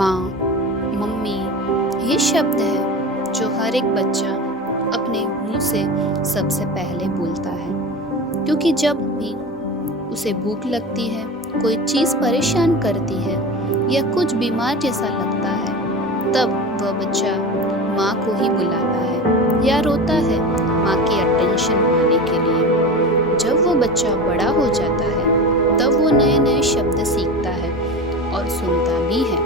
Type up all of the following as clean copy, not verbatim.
माँ, मम्मी ये शब्द है जो हर एक बच्चा अपने मुंह से सबसे पहले बोलता है, क्योंकि जब भी उसे भूख लगती है, कोई चीज़ परेशान करती है या कुछ बीमार जैसा लगता है, तब वह बच्चा माँ को ही बुलाता है या रोता है माँ की अटेंशन पाने के लिए। जब वो बच्चा बड़ा हो जाता है तब वो नए नए शब्द सीखता है और सुनता भी है,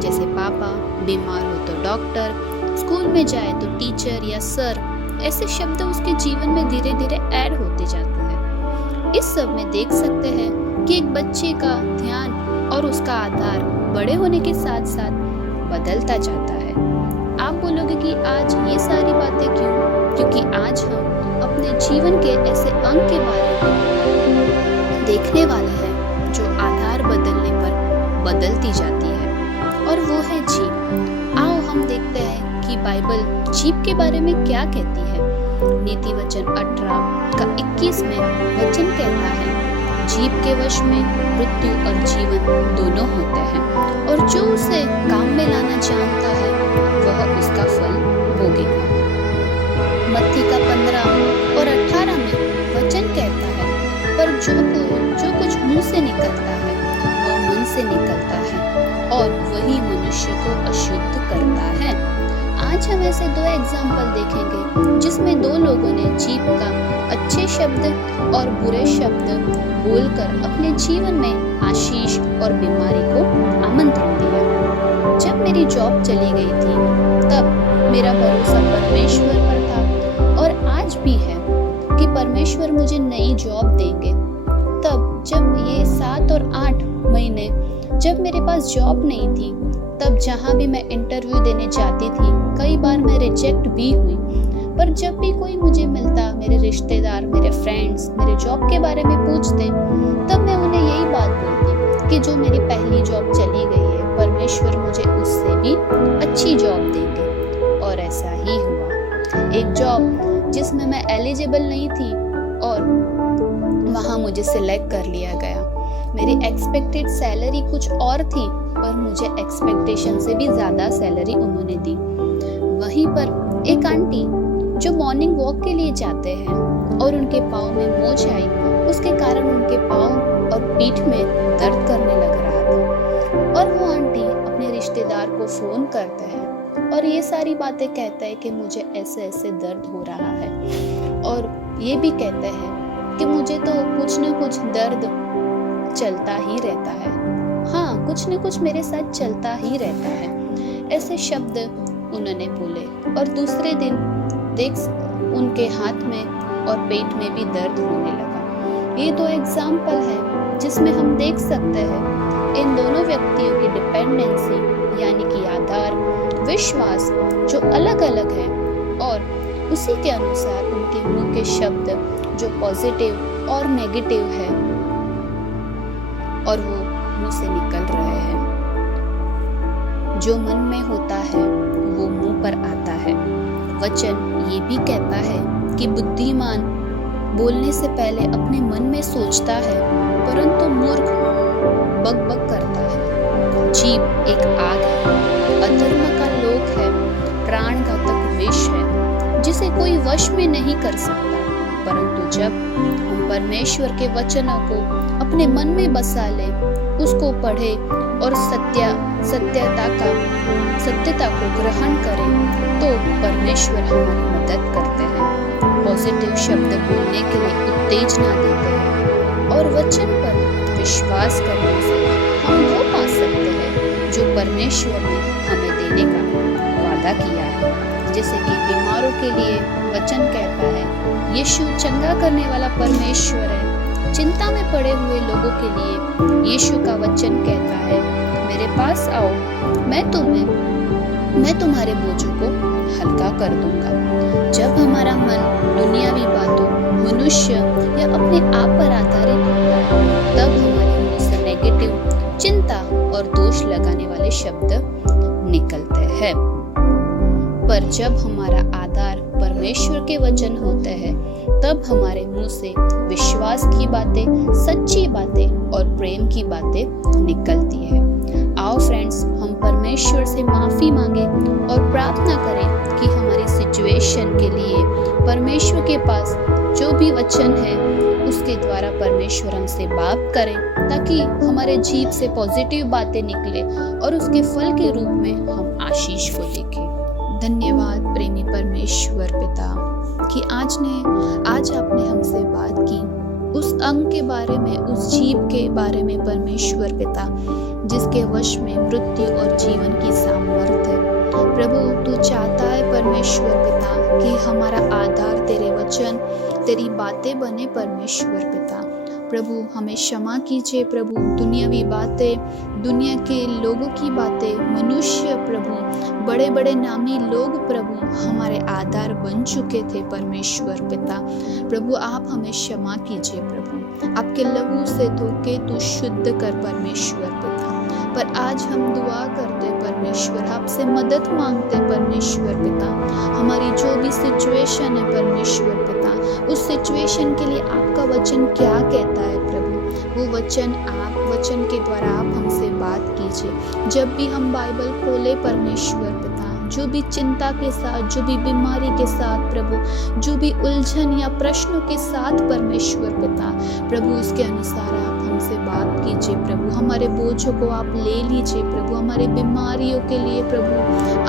जैसे पापा, बीमार हो तो डॉक्टर, स्कूल में जाए तो टीचर या सर। ऐसे शब्द उसके जीवन में धीरे धीरे ऐड होते जाते हैं। इस सब में देख सकते हैं कि एक बच्चे का ध्यान और उसका आधार बड़े होने के साथ साथ बदलता जाता है। आप बोलोगे कि आज ये सारी बातें क्यों? क्योंकि आज हम अपने जीवन के ऐसे अंग के बारे में देखने वाले हैं जो आधार बदलने पर बदलती जाती है, और वो है जीभ। आओ हम देखते हैं कि बाइबल जीभ के बारे में क्या कहती है। नीति वचन 18 का 21 में वचन कहता है, जीभ के वश में मृत्यु और जीवन दोनों होते हैं, और जो उसे काम में लाना जानता है वह उसका फल भोगेगा। मत्ती का 15 और 18 में वचन कहता है, पर जो कुछ मुंह से निकलता है वह मन से निकलता है, और वही मनुष्य को अशुद्ध करता है। आज हम ऐसे दो एग्जाम्पल देखेंगे जिसमें दो लोगों ने जीभ का अच्छे शब्द और बुरे शब्द बोलकर अपने जीवन में आशीष और बीमारी को आमंत्रण दिया। जब मेरी जॉब चली गई थी तब मेरा भरोसा परमेश्वर पर था, और आज भी है कि परमेश्वर मुझे नई जॉब देंगे। तब जब ये 7 और 8 महीने जब मेरे पास जॉब नहीं थी, तब जहाँ भी मैं इंटरव्यू देने जाती थी कई बार मैं रिजेक्ट भी हुई, पर जब भी कोई मुझे मिलता, मेरे रिश्तेदार, मेरे फ्रेंड्स मेरे जॉब के बारे में पूछते, तब मैं उन्हें यही बात बोलती कि जो मेरी पहली जॉब चली गई है, परमेश्वर मुझे उससे भी अच्छी जॉब देंगे। और ऐसा ही हुआ। एक जॉब जिसमें मैं एलिजिबल नहीं थी और वहाँ मुझे सिलेक्ट कर लिया गया। मेरी एक्सपेक्टेड सैलरी कुछ और थी, पर मुझे एक्सपेक्टेशन से भी ज़्यादा सैलरी उन्होंने दी। वहीं पर एक आंटी जो मॉर्निंग वॉक के लिए जाते हैं और उनके पाँव में मोच आई, उसके कारण उनके पाँव और पीठ में दर्द करने लग रहा था, और वो आंटी अपने रिश्तेदार को फ़ोन करते हैं और ये सारी बातें कहते हैं कि मुझे ऐसे ऐसे दर्द हो रहा है, और ये भी कहते हैं कि मुझे तो कुछ न कुछ दर्द चलता ही रहता है। हाँ, कुछ न कुछ मेरे साथ चलता ही रहता है। ऐसे शब्द उन्होंने बोले, और दूसरे दिन देख उनके हाथ में और पेट में भी दर्द होने लगा। ये दो एग्जाम्पल है जिसमें हम देख सकते हैं इन दोनों व्यक्तियों की डिपेंडेंसी यानी कि आधार, विश्वास जो अलग अलग है, और उसी के अनुसार उनके मुंह के शब्द जो पॉजिटिव और नेगेटिव है और वो मुंह से निकल रहे हैं। जो मन में होता है वो मुंह पर आता है। वचन ये भी कहता है कि बुद्धिमान बोलने से पहले अपने मन में सोचता है, परंतु मूर्ख बकबक करता है। जीभ एक आग है, अधर्म का लोक है, प्राणघातक विष है जिसे कोई वश में नहीं कर सकता। परंतु जब हम परमेश्वर के वचनों को अपने मन में बसा ले, उसको पढ़े और सत्यता को ग्रहण करें, तो परमेश्वर हमारी मदद करते हैं, पॉजिटिव शब्द बोलने के लिए उत्तेजना देते हैं, और वचन पर विश्वास करने से हम वो पा सकते हैं जो परमेश्वर ने हमें देने का वादा किया है। जैसे कि बीमारों के लिए वचन कहता है, यीशु चंगा करने वाला परमेश्वर है। चिंता में पड़े हुए लोगों के लिए यीशु का वचन कहता है, मेरे पास आओ, मैं तुम्हारे बोझों को हल्का कर दूंगा। जब हमारा मन दुनियावी बातों, मनुष्य या अपने आप पर आधारित होता है, तब हमारे मुंह से नेगेटिव, चिंता और दोष लगाने वाले शब्द निकलते हैं। पर जब हमारा आधार परमेश्वर के वचन होते हैं, तब हमारे मुंह से विश्वास की बातें, सच्ची बातें और प्रेम की बातें निकलती है। आओ फ्रेंड्स, हम परमेश्वर परमेश्वर से माफ़ी मांगे और प्रार्थना करें कि हमारी सिचुएशन के लिए परमेश्वर के पास जो भी वचन है उसके द्वारा परमेश्वर हमसे बात करें, ताकि हमारे जीभ से पॉजिटिव बातें निकले और उसके फल के रूप में हम आशीष को देखें। धन्यवाद प्रेमी परमेश्वर पिता कि आज आपने हमसे बात की उस अंग के बारे में, उस जीभ के बारे में परमेश्वर पिता, जिसके वश में मृत्यु और जीवन की सामर्थ्य है। प्रभु तू चाहता है परमेश्वर पिता कि हमारा आधार तेरे वचन, तेरी बातें बने परमेश्वर पिता। प्रभु हमें क्षमा कीजिए प्रभु, दुनियावी बातें, दुनिया के लोगों की बातें, मनुष्य प्रभु, बड़े बड़े नामी लोग प्रभु हमारे आधार बन चुके थे परमेश्वर पिता। प्रभु आप हमें क्षमा कीजिए प्रभु, आपके लहू से धोके तू शुद्ध कर परमेश्वर पिता। पर आज हम दुआ करते परमेश्वर, आपसे मदद मांगते परमेश्वर पिता। हमारी जो भी सिचुएशन है परमेश्वर पिता, उस सिचुएशन के लिए आपका वचन क्या कहता है प्रभु, वो वचन वचन के द्वारा आप हमसे बात कीजिए। जब भी हम बाइबल खोले परमेश्वर पिता, जो भी चिंता के साथ, जो भी बीमारी के साथ प्रभु, जो भी उलझन या प्रश्नों के साथ परमेश्वर पिता, प्रभु उसके अनुसार आप हमसे बात कीजिए प्रभु। हमारे बोझों को आप ले लीजिए प्रभु, हमारे बीमारियों के लिए प्रभु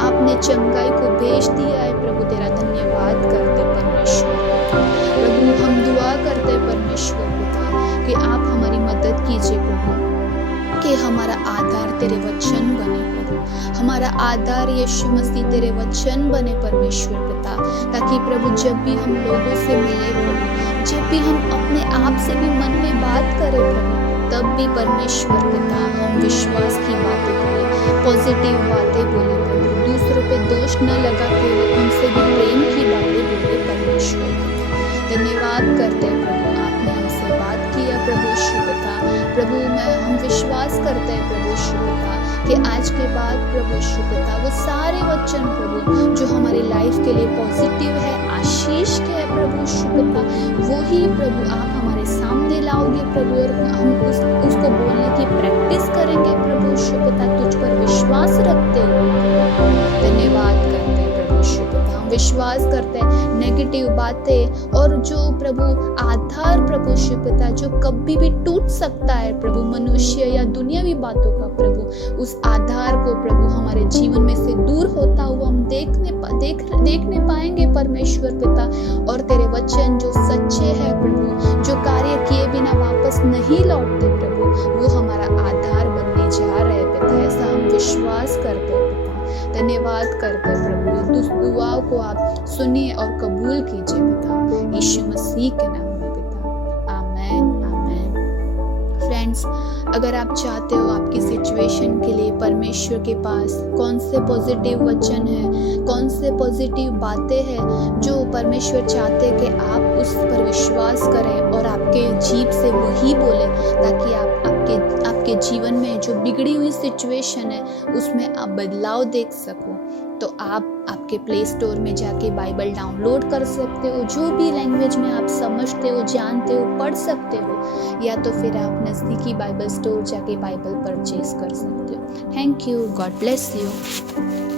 आपने चंगाई को भेज दिया है प्रभु, तेरा धन्यवाद करते परमेश्वर। प्रभु हम दुआ करते परमेश्वर पिता कि आप हमारी मदद कीजिए प्रभु, कि हमारा आधार तेरे वचन बने प्रभु, हमारा आधार यीशु मसीह तेरे वचन बने परमेश्वर पिता, ताकि प्रभु जब भी हम लोगों से मिले प्रभु, जब भी हम अपने आप से भी मन में बात करें प्रभु, तब भी परमेश्वर पिता हम विश्वास की बातें बोले, पॉजिटिव बातें बोले प्रभु, दूसरों पे दोष न लगाते हुए उनसे भी प्रेम की बातें बोले परमेश्वर पिता। धन्यवाद करते हैं प्रभु, आपने हमसे बात किया प्रभु यीशु पिता। प्रभु हम विश्वास करते हैं प्रभु यीशु पिता कि आज के बाद प्रभु यीशु पिता वो सारे वचन प्रभु जो हमारी लाइफ के लिए पॉजिटिव है, आशीष के है प्रभु यीशु पिता, वो ही प्रभु आप हमारे सामने लाओगे प्रभु, और हम उसको बोलने की प्रैक्टिस करेंगे प्रभु यीशु पिता, तुझ पर विश्वास रखते हुए। धन्यवाद करते हैं प्रभु यीशु पिता, हम विश्वास करते हैं नेगेटिव बातें और जो प्रभु आधार प्रभु यीशु पिता जो कभी भी टूट सकता है प्रभु, मनुष्य या दुनियावी बातों का प्रभु, उस आधार को प्रभु हमारे जीवन में से दूर होता हुआ हम देखने पाएंगे परमेश्वर पिता। और तेरे वचन जो सच्चे हैं प्रभु, जो कार्य किए बिना वापस नहीं लौटते प्रभु, वो हमारा आधार बनने जा रहे हैं पिता, ऐसा हम विश्वास करते हैं पिता। धन्यवाद करते हैं प्रभु, उस दुआओं को आप सुनिए और कबूल कीजिए पिता, यीशु मसीह के नाम में पिता, आमेन आमेन। फ्रेंड्स, अगर आप चाहते हो आपकी सिचुएशन के लिए परमेश्वर के पास कौन से पॉजिटिव वचन है, कौन से पॉजिटिव बातें हैं जो परमेश्वर चाहते हैं कि आप उस पर विश्वास करें और आपके जीभ से वही बोले, ताकि आपके जीवन में जो बिगड़ी हुई सिचुएशन है उसमें आप बदलाव देख सको, तो आप आपके प्ले स्टोर में जाके बाइबल डाउनलोड कर सकते हो, जो भी लैंग्वेज में आप समझते हो, जानते हो, पढ़ सकते हो, या तो फिर आप नज़दीकी बाइबल स्टोर जाके बाइबल परचेज कर सकते हो। Thank you, God bless you.